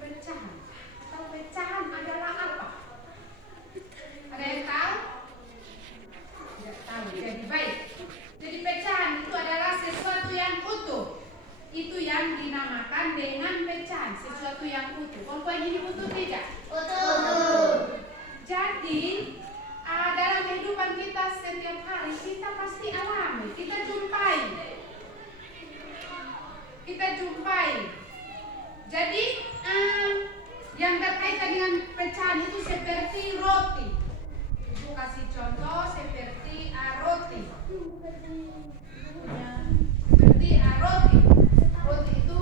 pecahan. Atau pecahan adalah apa? Ada yang tahu? Tidak tahu. Jadi baik. Jadi pecahan itu adalah sesuatu yang utuh. Itu yang dinamakan dengan pecahan, sesuatu yang utuh. Pokoknya ini utuh tidak? Utuh. Jadi dalam kehidupan kita setiap hari kita pasti alami, kita jumpai. Jadi yang berkaitan dengan pecahan itu seperti roti. Ibu kasih contoh seperti roti. Seperti roti. Roti itu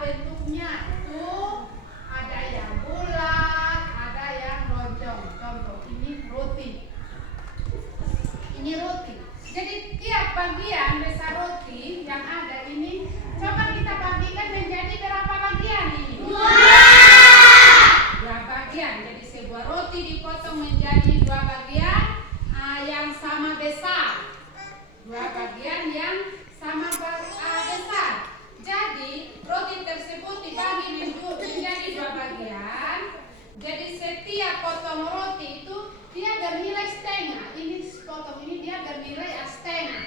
bentuknya itu ada yang bulat, ada yang lonjong. Contoh ini roti. Ini roti. Jadi tiap bagian besar roti yang ada ini coba kita bagikan menjadi berapa bagian ini? Dua bagian. Jadi sebuah roti dipotong menjadi dua bagian yang sama besar. Dua bagian yang sama besar. Jadi roti tersebut dibagi menjadi dua bagian. Jadi setiap potong roti itu dia bernilai setengah. Ini potong ini dia bernilai setengah.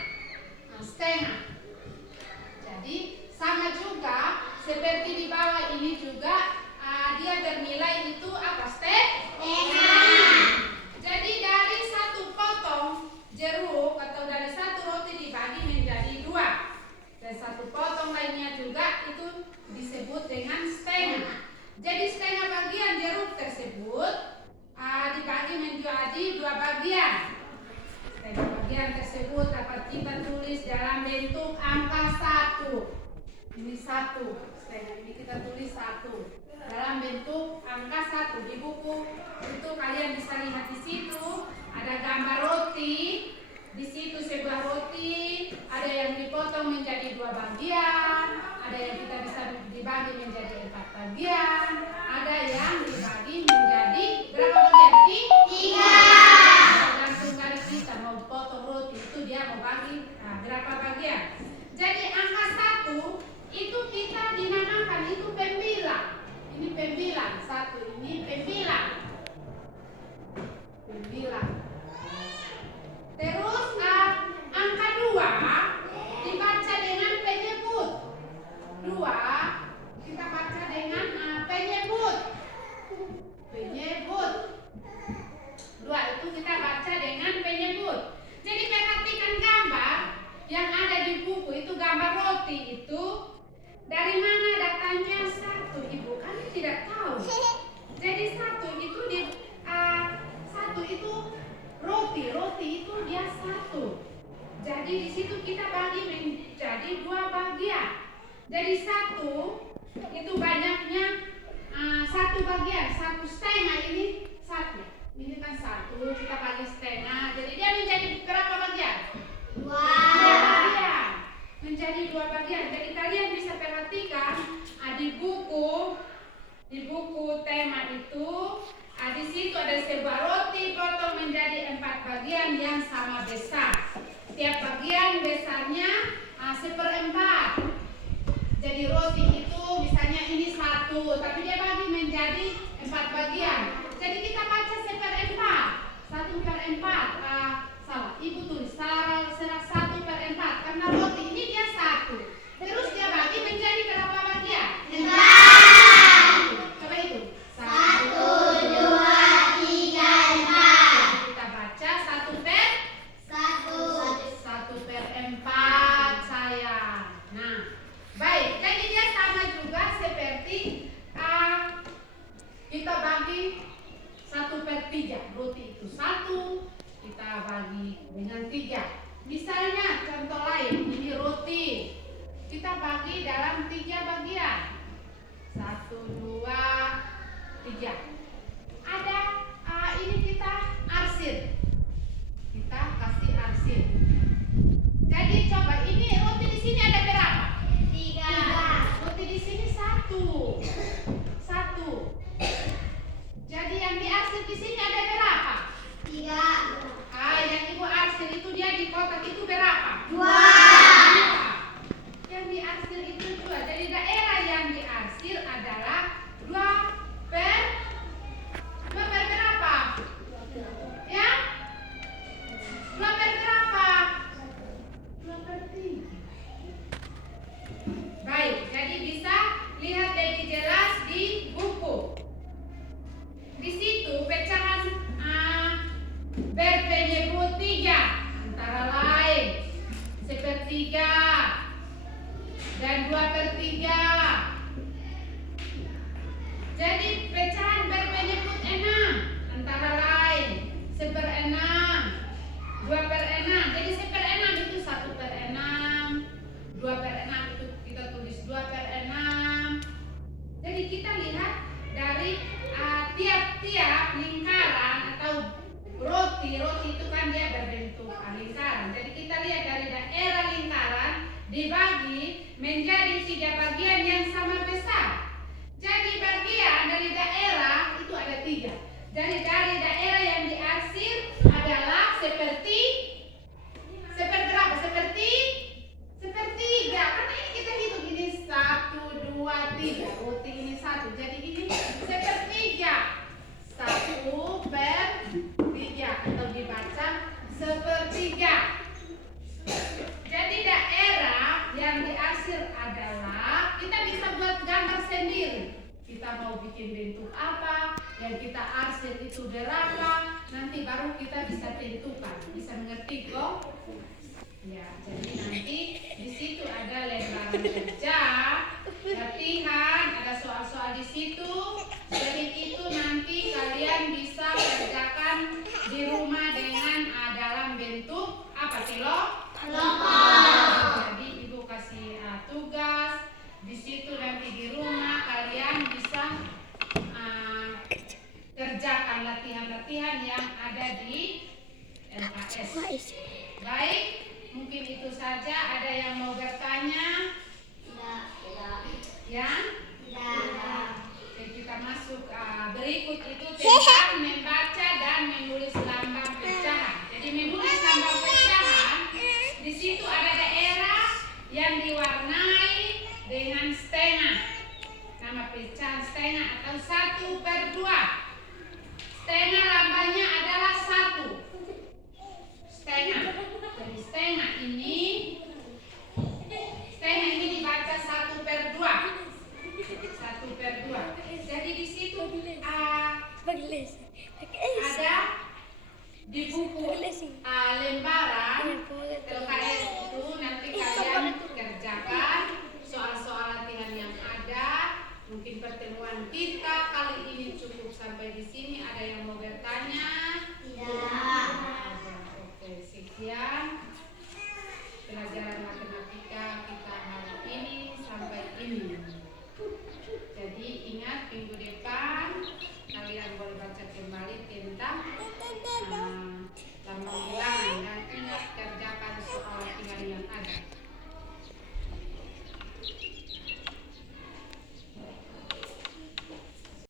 Jadi sama juga seperti di bawah ini juga dia bernilai itu apa? Setengah. Jadi dari satu potong jeruk atau dari satu roti dibagi menjadi dua. Dan satu potong lainnya juga itu disebut dengan setengah. Jadi setengah bagian jeruk tersebut dibagi menjadi dua bagian. Setengah bagian tersebut dapat kita tulis dalam bentuk angka 1. Ini 1. Setengah ini kita tulis 1. Dalam bentuk angka 1 di buku itu kalian bisa lihat di situ ada gambar roti. Di situ sebuah roti, ada yang dipotong menjadi dua bagian, ada yang kita bisa dibagi menjadi 4 bagian, ada yang dibagi menjadi berapa bagian? 3. Tergantung dari kita mau potong roti itu dia mau bagi berapa bagian. Jadi angka 1 itu kita dinamakan itu pembilang. Ini pembilang 1, ini pembilang. Terus angka 2 dibaca dengan penyebut. 2 kita baca dengan penyebut. 2 itu kita baca dengan penyebut. Jadi perhatikan gambar yang ada di buku itu gambar roti itu dari mana datangnya 1 Ibu? Kalian tidak tahu. Jadi 1 itu roti itu dia 1. Jadi di situ kita bagi menjadi 2 bagian. Jadi 1 itu banyaknya 1 bagian, 1 setengah ini 1. Ini kan 1 kita bagi setengah. Jadi dia menjadi berapa bagian? 2 bagian. Menjadi 2 bagian. Jadi kalian bisa perhatikan di buku tema itu di situ ada sebuah roti potong menjadi 4 bagian yang sama besar. Tiap bagian besarnya 1/4. Jadi roti itu misalnya ini 1, tapi dia bagi menjadi 4 bagian. Jadi kita baca 1/4. 1/4. Salah. Ibu tulis 1/4 karena roti ini dia 1. Terus dia bagi menjadi berapa bagian? 4. Coba itu. 1, 2, 3, 4. Kita baca 1/4 sayang. Nah, baik. Jadi dia sama juga seperti kita bagi 1/3. Roti itu 1, kita bagi dengan 3. Misalnya contoh lain, ini roti. Kita bagi dalam 3 bagian. 1, 2, 3. Ada ini kita arsir. Kita kasih arsir. Jadi coba ini roti di sini ada berapa? 3. Roti di sini 1. Jadi yang diarsir di sini ada berapa? 3. Yang ibu arsir itu dia di kotak itu berapa? 2. Yang diarsir itu 2. Jadi daerah yang diarsir adalah 2 3. Roti ini 1. Jadi ini sepertiga. 1/3 atau dibaca sepertiga. Jadi daerah yang diarsir adalah kita bisa buat gambar sendiri. Kita mau bikin bentuk apa, yang kita arsir itu berapa, nanti baru kita bisa tentukan. Bisa mengerti kok? Ya, jadi nanti di situ ada lembaran kerja, latihan, ada soal-soal di situ. Jadi itu nanti kalian bisa kerjakan di rumah dengan dalam bentuk apa sih lo? Jadi ibu kasih tugas di situ, nanti di rumah kalian bisa kerjakan latihan-latihan yang ada di LKS. Baik, mungkin itu saja. Ada yang mau bertanya? Ya? Oke, kita masuk berikut itu tentang membaca dan menulis lambang pecahan. Jadi menulis lambang pecahan, di situ ada daerah yang diwarnai dengan setengah. Nama pecahan setengah atau 1/2. Setengah lambangnya adalah 1. Setengah. Jadi setengah ini dibaca 1/2. 1/2. Jadi di situ ada di buku lembaran LKS itu nanti kalian kerjakan soal-soal latihan yang ada. Mungkin pertemuan kita kali ini cukup sampai di sini. Ada yang mau bertanya? Tidak. Oke, sekian pelajaran matematika kita hari ini sampai ini.